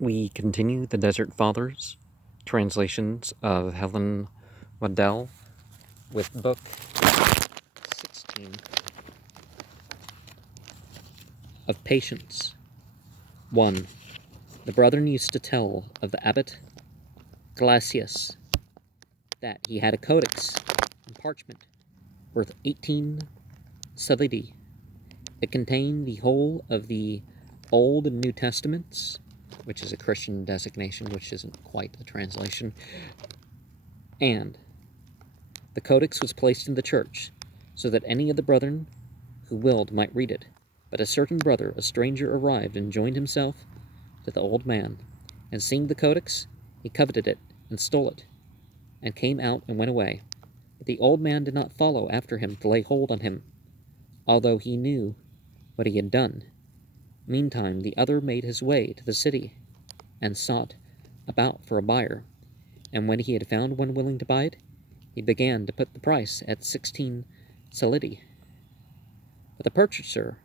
We continue the Desert Fathers, translations of Helen Waddell, with Book 16 of Patience. 1. The brethren used to tell of the abbot Pelagius that he had a codex in parchment worth 18 solidi. It contained the whole of the Old and New Testaments, which is a Christian designation, which isn't quite a translation, and the codex was placed in the church, so that any of the brethren who willed might read it. But a certain brother, a stranger, arrived and joined himself to the old man, and seeing the codex, he coveted it and stole it, and came out and went away. But the old man did not follow after him to lay hold on him, although he knew what he had done. Meantime the other made his way to the city, and sought about for a buyer, and when he had found one willing to buy it, he began to put the price at 16 solidi. But the purchaser,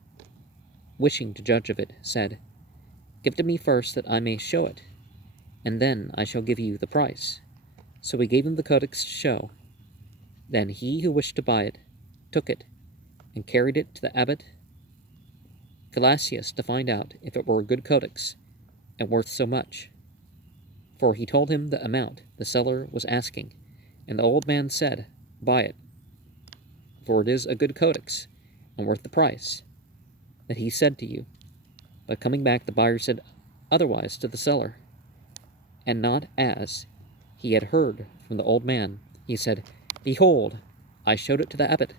wishing to judge of it, said, "Give to me first that I may show it, and then I shall give you the price." So he gave him the codex to show. Then he who wished to buy it took it, and carried it to the abbot Pelagius to find out if it were a good codex, and worth so much. For he told him the amount the seller was asking, and the old man said, "Buy it, for it is a good codex, and worth the price that he said to you." But coming back, the buyer said otherwise to the seller, and not as he had heard from the old man. He said, "Behold, I showed it to the abbot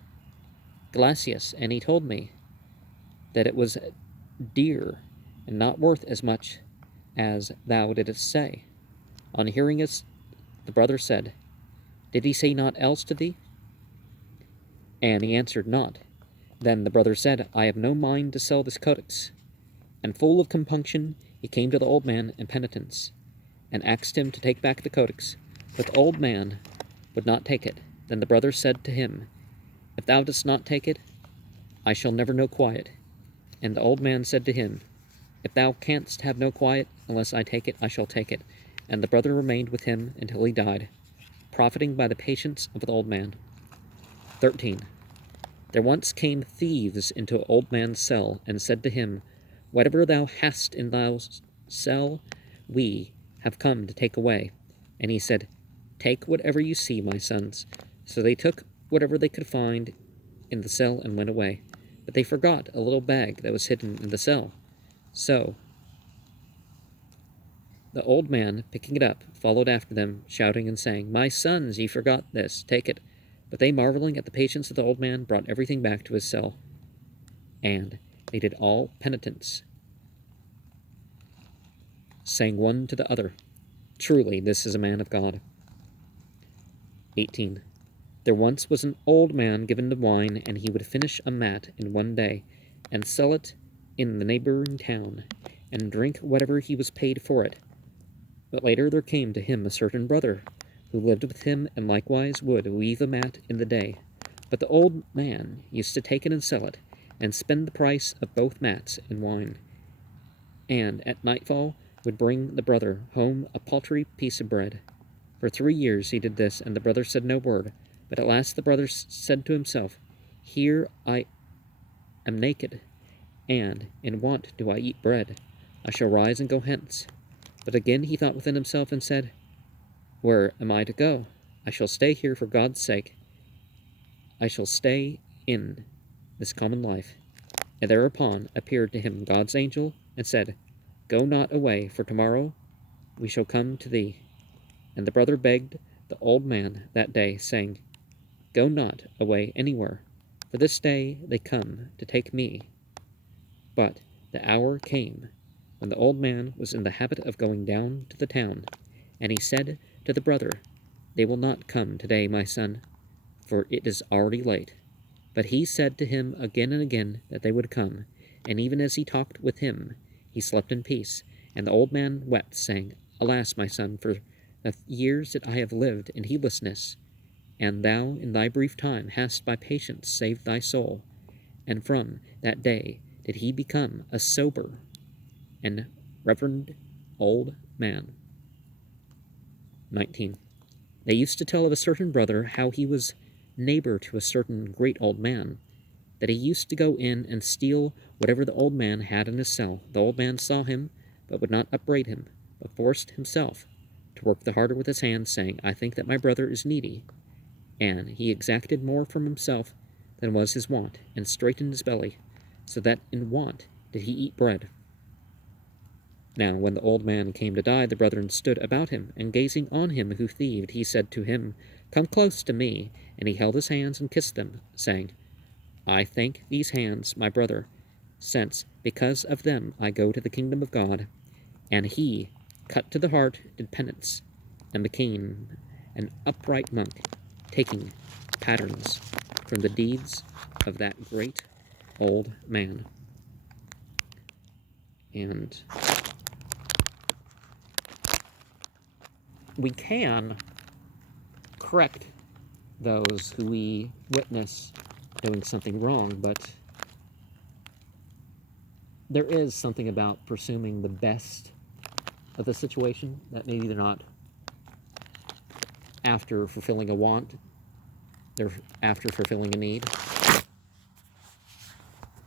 Pelagius, and he told me that it was dear, and not worth as much as thou didst say." On hearing this, the brother said, "Did he say naught else to thee?" And he answered not. Then the brother said, "I have no mind to sell this codex." And full of compunction he came to the old man in penitence, and asked him to take back the codex. But the old man would not take it. Then the brother said to him, "If thou dost not take it, I shall never know quiet." And the old man said to him, "If thou canst have no quiet unless I take it, I shall take it." And the brother remained with him until he died, profiting by the patience of the old man. 13. There once came thieves into an old man's cell, and said to him, "Whatever thou hast in thy cell, we have come to take away." And he said, "Take whatever you see, my sons." So they took whatever they could find in the cell and went away. But they forgot a little bag that was hidden in the cell. So the old man, picking it up, followed after them, shouting and saying, "My sons, ye forgot this, take it." But they, marveling at the patience of the old man, brought everything back to his cell. And they did all penitence, saying one to the other, "Truly this is a man of God." 18. There once was an old man given to wine, and he would finish a mat in one day, and sell it in the neighboring town, and drink whatever he was paid for it. But later there came to him a certain brother, who lived with him, and likewise would weave a mat in the day. But the old man used to take it and sell it, and spend the price of both mats in wine, and at nightfall would bring the brother home a paltry piece of bread. For 3 years he did this, and the brother said no word. But at last the brother said to himself, "Here I am naked, and in want do I eat bread. I shall rise and go hence." But again he thought within himself, and said, "Where am I to go? I shall stay here for God's sake. I shall stay in this common life." And thereupon appeared to him God's angel, and said, "Go not away, for tomorrow we shall come to thee." And the brother begged the old man that day, saying, "Go not away anywhere, for this day they come to take me." But the hour came when the old man was in the habit of going down to the town, and he said to the brother, "They will not come today, my son, for it is already late." But he said to him again and again that they would come, and even as he talked with him, he slept in peace. And the old man wept, saying, "Alas, my son, for the years that I have lived in heedlessness, and thou in thy brief time hast by patience saved thy soul." And from that day did he become a sober and reverend old man. 19. They used to tell of a certain brother how he was neighbor to a certain great old man, that he used to go in and steal whatever the old man had in his cell. The old man saw him, but would not upbraid him, but forced himself to work the harder with his hands, saying, I think that my brother is needy. And he exacted more from himself than was his wont, and straitened his belly, so that in want did he eat bread. Now when the old man came to die, the brethren stood about him, and gazing on him who thieved, he said to him, Come close to me. And he held his hands and kissed them, saying, I thank these hands, my brother, since because of them I go to the kingdom of God. And he, cut to the heart, did penance, and became an upright monk, taking patterns from the deeds of that great old man. And we can correct those who we witness doing something wrong, but there is something about pursuing the best of the situation, that maybe they're not after fulfilling a want, they're after fulfilling a need.